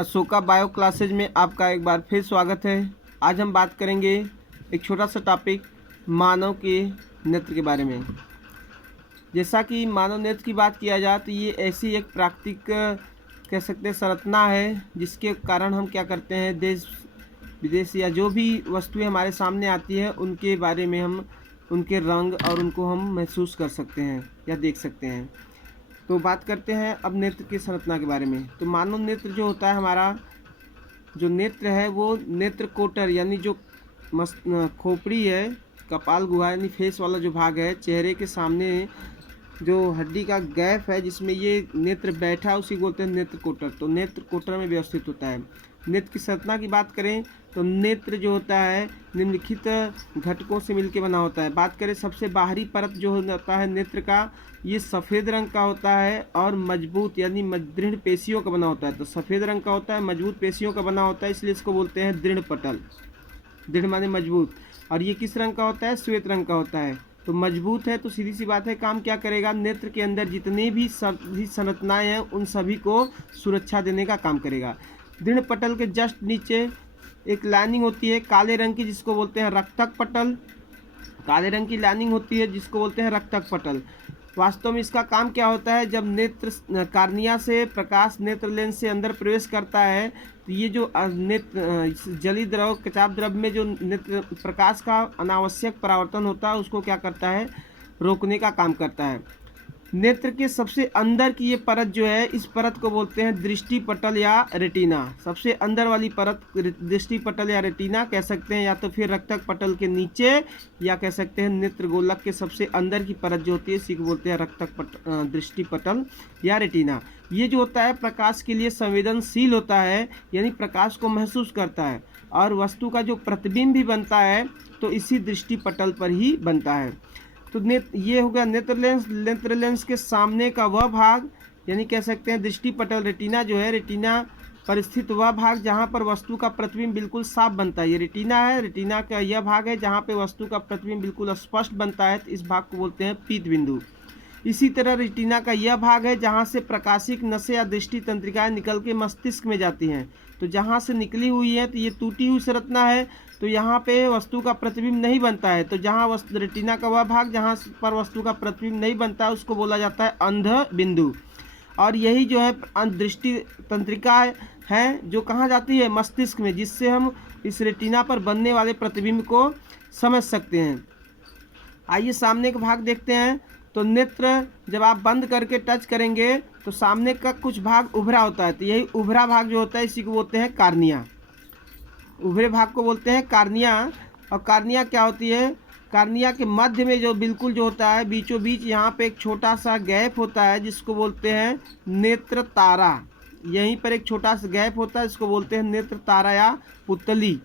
Ashoka bio classes में आपका एक बार फिर स्वागत है। आज हम बात करेंगे एक छोटा सा टॉपिक मानव के नेत्र के बारे में। जैसा कि मानव नेत्र की बात किया जाए तो ये ऐसी एक प्राकृतिक कह सकते हैं संरचना है जिसके कारण हम क्या करते हैं, देश विदेश या जो भी वस्तुएं हमारे सामने आती है उनके बारे में हम उनके रंग और उनको हम महसूस कर सकते हैं या देख सकते हैं। तो बात करते हैं अब नेत्र की संरचना के बारे में। तो मानव नेत्र जो होता है, हमारा जो नेत्र है वो नेत्र कोटर यानी जो खोपड़ी है, कपाल गुहा यानी फेस वाला जो भाग है, चेहरे के सामने जो हड्डी का गैप है जिसमें ये नेत्र बैठा उसी को बोलते हैं नेत्र कोटर। तो नेत्र कोटर में व्यवस्थित होता है। नेत्र की संरचना की बात करें तो नेत्र जो होता है निम्नलिखित घटकों से मिलकर बना होता है। बात करें सबसे बाहरी परत जो होता है नेत्र का, ये सफ़ेद रंग का होता है और मजबूत यानी दृढ़ पेशियों का बना होता है। तो सफ़ेद रंग का होता है, मजबूत पेशियों का बना होता है, इसलिए इसको बोलते हैं दृढ़ पटल। दृढ़ माने मजबूत। और ये किस रंग का होता है? श्वेत रंग का होता है। तो मजबूत है तो सीधी सी बात है, काम क्या करेगा? नेत्र के अंदर जितने भी संरचनाएं हैं उन सभी को सुरक्षा देने का काम करेगा। दृढ़ पटल के जस्ट नीचे एक लाइनिंग होती है काले रंग की जिसको बोलते हैं रक्तक पटल। काले रंग की लाइनिंग होती है जिसको बोलते हैं रक्तक पटल। वास्तव में इसका काम क्या होता है? जब नेत्र कार्निया से प्रकाश नेत्र लेंस से अंदर प्रवेश करता है तो ये जो नेत्र जली द्रव कचाप द्रव में जो नेत्र प्रकाश का अनावश्यक परावर्तन होता है उसको क्या करता है? रोकने का काम करता है। नेत्र के सबसे अंदर की ये परत जो है, इस परत को बोलते हैं दृष्टि पटल या रेटिना। सबसे अंदर वाली परत दृष्टि पटल या रेटिना कह सकते हैं, या तो फिर रक्तक पटल के नीचे, या कह सकते हैं नेत्र गोलक के सबसे अंदर की परत जो होती है इसी को बोलते हैं रक्तक दृष्टि पटल या रेटिना। ये जो होता है प्रकाश के लिए संवेदनशील होता है, यानी प्रकाश को महसूस करता है, और वस्तु का जो प्रतिबिंब भी बनता है तो इसी दृष्टि पटल पर ही बनता है। तो ये हो गया नेत्र लेंस। नेत्र लेंस के सामने का वह भाग यानी कह सकते हैं दृष्टि पटल रेटिना जो है, रेटिना पर स्थित वह भाग जहां पर वस्तु का प्रतिबिंब बिल्कुल साफ बनता है, ये रेटिना है। रेटिना का यह भाग है जहां पे वस्तु का प्रतिबिंब बिल्कुल स्पष्ट बनता है, तो इस भाग को बोलते हैं पीत बिंदु। इसी तरह रेटिना का यह भाग है जहां से प्रकाशिक नसें या दृष्टि तंत्रिकाएं निकल के मस्तिष्क में जाती हैं। तो जहां से निकली हुई है तो ये टूटी हुई संरचना है, तो यहाँ पे वस्तु का प्रतिबिंब नहीं बनता है। तो जहाँ रेटिना का वह भाग जहाँ पर वस्तु का प्रतिबिंब नहीं बनता है उसको बोला जाता है अंध बिंदु। और यही जो है दृष्टि तंत्रिका है जो कहाँ जाती है? मस्तिष्क में, जिससे हम इस रेटिना पर बनने वाले प्रतिबिंब को समझ सकते हैं। आइए सामने का भाग देखते हैं। तो नेत्र जब आप बंद करके टच करेंगे तो सामने का कुछ भाग उभरा होता है, तो यही उभरा भाग जो होता है इसी को बोलते हैं कार्निया। उभरे भाग को बोलते हैं कार्निया। और कार्निया क्या होती है? कार्निया के मध्य में जो बिल्कुल जो होता है बीचों बीच यहाँ पे एक छोटा सा गैप होता है जिसको बोलते हैं नेत्र तारा। यहीं पर एक छोटा सा गैप होता है जिसको बोलते हैं नेत्र तारा या पुतली।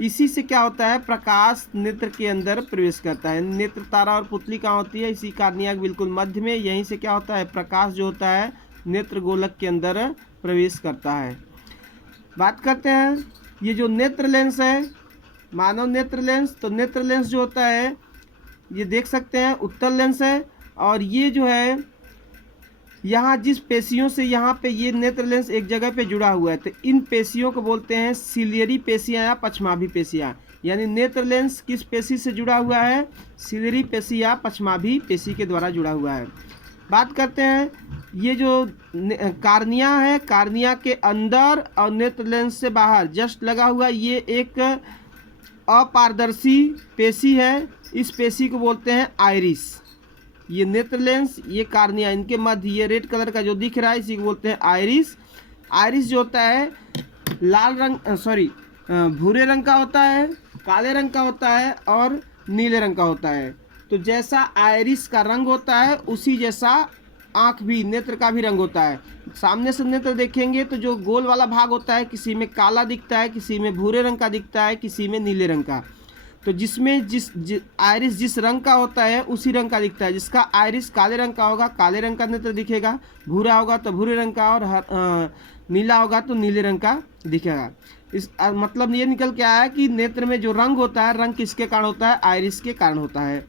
इसी से क्या होता है? प्रकाश नेत्र के अंदर प्रवेश करता है। नेत्र तारा और पुतली कहाँ होती है? इसी कार्निया के बिल्कुल मध्य में। यहीं से क्या होता है? प्रकाश जो होता है नेत्र गोलक के अंदर प्रवेश करता है। बात करते हैं ये जो नेत्र लेंस है, मानव नेत्र लेंस। तो नेत्र लेंस जो होता है ये देख सकते हैं उत्तल लेंस है, और ये जो है यहाँ जिस पेशियों से यहाँ पे ये नेत्र लेंस एक जगह पे जुड़ा हुआ है, तो इन पेशियों को बोलते हैं सिलियरी पेशियाँ या पछमाभी पेशियाँ। यानी नेत्र लेंस किस पेशी से जुड़ा हुआ है? सिलियरी पेशी या पछमाभी पेशी के द्वारा जुड़ा हुआ है। बात करते हैं ये जो कार्निया है, कार्निया के अंदर और नेत्र लेंस से बाहर जस्ट लगा हुआ ये एक अपारदर्शी पेशी है। इस पेशी को बोलते हैं आइरिस। ये नेत्र लेंस, ये कार्निया, इनके मध्य ये रेड कलर का जो दिख रहा है इसी को बोलते हैं आइरिस। आइरिस जो होता है लाल रंग भूरे रंग का होता है, काले रंग का होता है और नीले रंग का होता है। तो जैसा आइरिस का रंग होता है उसी जैसा आँख भी, नेत्र का भी रंग होता है। सामने से नेत्र देखेंगे तो जो गोल वाला भाग होता है किसी में काला दिखता है, किसी में भूरे रंग का दिखता है, किसी में नीले रंग का। तो जिसमें आइरिस जिस रंग का होता है उसी रंग का दिखता है। जिसका आइरिस काले रंग का होगा काले रंग का नेत्र दिखेगा, भूरा होगा तो भूरे रंग का, और नीला होगा तो नीले रंग का दिखेगा। इस मतलब ये निकल के आया कि नेत्र में जो रंग होता है, रंग किसके कारण होता है? आइरिस के कारण होता है।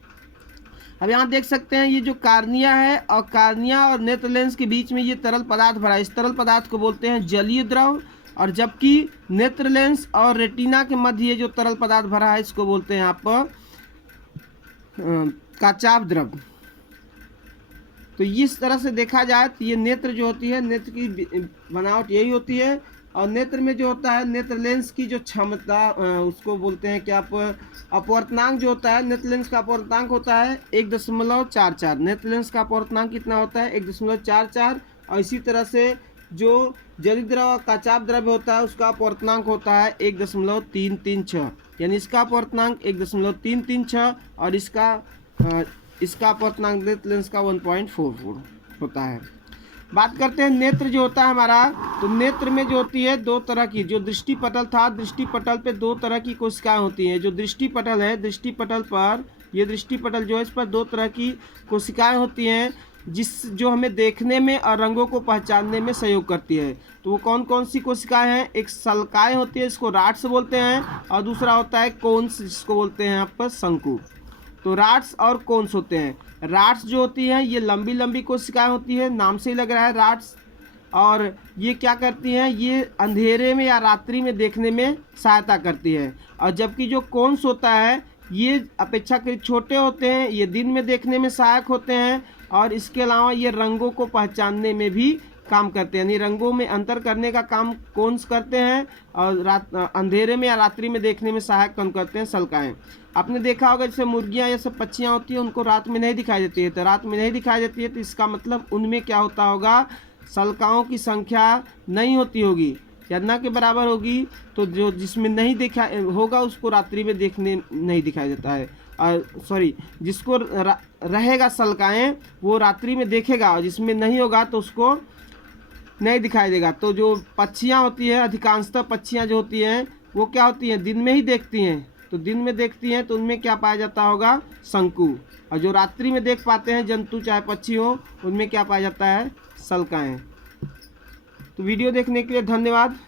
अब यहाँ देख सकते हैं ये जो कार्निया है और कार्निया और नेत्र लेंस के बीच में ये तरल पदार्थ भरा है। इस तरल पदार्थ को बोलते हैं जलीय द्रव। और जबकि नेत्र लेंस और रेटिना के मध्य ये जो तरल पदार्थ भरा है इसको बोलते हैं आप काचाभ द्रव। तो इस तरह से देखा जाए तो ये नेत्र जो होती है, नेत्र की बनावट यही होती है। और नेत्र में जो होता है, नेत्र लेंस की जो क्षमता उसको बोलते हैं कि आप अपवर्तनांक जो होता है, नेत्र लेंस का अपवर्तनांक होता है 1.44। नेत्र लेंस का अपवर्तनांक कितना होता है 1.44। और इसी तरह से जो जलीय द्रव काचाभ द्रव्य होता है उसका अपवर्तनांक होता है 1.336, यानी इसका अपवर्तनांक 1.336 और इसका अपवर्तनांक नेत्र लेंस का 1.44 होता है। बात करते हैं नेत्र जो होता है हमारा, तो नेत्र में जो होती है दो तरह की, जो दृष्टि पटल था, दृष्टि पटल पे दो तरह की कोशिकाएं होती हैं। जो दृष्टि पटल है, दृष्टि पटल पर, ये दृष्टि पटल जो है इस पर दो तरह की कोशिकाएं होती हैं जो हमें देखने में और रंगों को पहचानने में सहयोग करती है। तो वो कौन कौन सी कोशिकाएं हैं? एक सल्काएं होती है, इसको राड्स बोलते हैं, और दूसरा होता है कोन्स, जिसको बोलते हैं यहाँ पर शंकु। तो राड्स और कोन्स होते हैं। राड्स जो होती हैं ये लंबी लंबी कोशिकाएं होती है, नाम से ही लग रहा है राड्स। और ये क्या करती हैं? ये अंधेरे में या रात्रि में देखने में सहायता करती है। और जबकि जो कोन्स होता है ये अपेक्षाकृत छोटे होते हैं, ये दिन में देखने में सहायक होते हैं, और इसके अलावा ये रंगों को पहचानने में भी काम करते हैं, यानी रंगों में अंतर करने का काम कोन्स करते हैं, और अंधेरे में या रात्रि में देखने में सहायक काम करते हैं सल्काएं। आपने देखा होगा जैसे मुर्गियां या सब पक्षियां होती हैं, उनको रात में नहीं दिखाई देती है। तो रात में नहीं दिखाई देती है तो इसका मतलब उनमें क्या होता होगा, सल्काओं की संख्या नहीं होती होगी या न के बराबर होगी। तो जो जिसमें नहीं देखा होगा उसको रात्रि में देखने नहीं दिखाई देता है, और जिसको रहेगा सल्काएं वो रात्रि में देखेगा, और जिसमें नहीं होगा तो उसको नहीं दिखाई देगा। तो जो पक्षियाँ होती हैं, अधिकांशतः पक्षियाँ जो होती हैं वो क्या होती हैं, दिन में ही देखती हैं। तो दिन में देखती हैं तो उनमें क्या पाया जाता होगा, शंकु। और जो रात्रि में देख पाते हैं जंतु चाहे पक्षी हो, उनमें क्या पाया जाता है, सल्काएं। तो वीडियो देखने के लिए धन्यवाद।